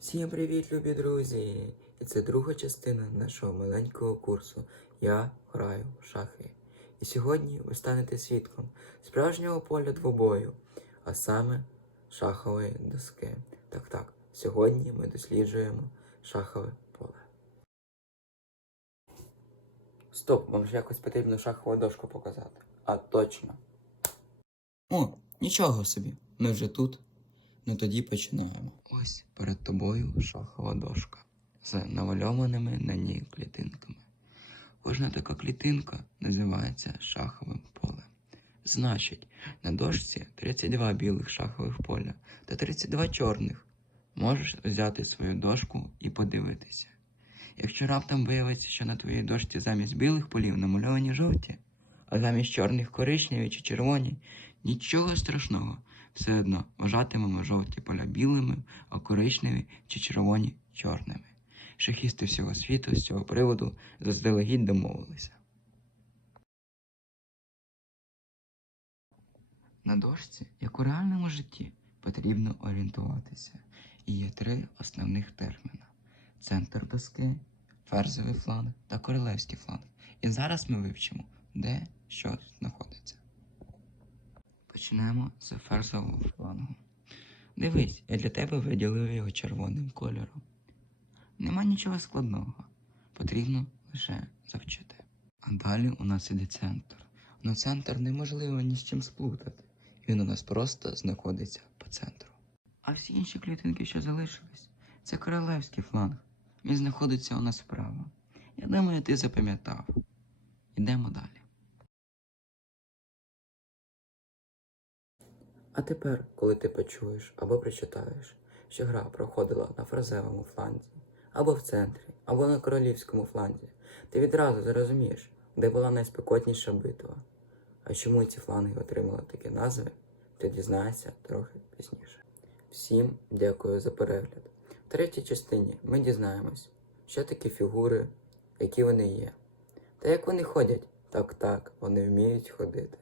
Всім привіт, любі друзі! І це друга частина нашого маленького курсу Я граю в шахи. І сьогодні ви станете свідком справжнього поля двобою, а саме шахової доски. Так так, сьогодні ми досліджуємо шахове поле. Стоп, вам ж якось потрібно шахову дошку показати. А точно. О, нічого собі, ми вже тут. Ну тоді починаємо. Ось перед тобою шахова дошка з намальованими на ній клітинками. Кожна така клітинка називається шаховим полем. Значить, на дошці 32 білих шахових поля та 32 чорних. Можеш взяти свою дошку і подивитися. Якщо раптом виявиться, що на твоїй дошці замість білих полів намальовані жовті, а замість чорних коричневі чи червоні, нічого страшного. Все одно вважатимемо жовті поля білими, а коричневі чи червоні чорними. Шахісти всього світу з цього приводу заздалегідь домовилися. На дошці, як у реальному житті, потрібно орієнтуватися. І є три основних терміна: центр доски, ферзовий фланг та королевський фланг. І зараз ми вивчимо, де що. Почнемо з ферзового флангу. Дивись, я для тебе виділив його червоним кольором. Нема нічого складного, потрібно лише завчити. А далі у нас іде центр. На центр неможливо ні з чим сплутати. Він у нас просто знаходиться по центру. А всі інші клітинки, що залишились, це королевський фланг. Він знаходиться у нас вправо. Я думаю, ти запам'ятав. Ідемо далі. А тепер, коли ти почуєш або прочитаєш, що гра проходила на фразевому фланзі, або в центрі, або на королівському фланзі, ти відразу зрозумієш, де була найспекотніша битва. А чому ці фланги отримали такі назви, ти дізнаєшся трохи пізніше. Всім дякую за перегляд. В третій частині ми дізнаємось, що такі фігури, які вони є, та як вони ходять. Так, так, вони вміють ходити.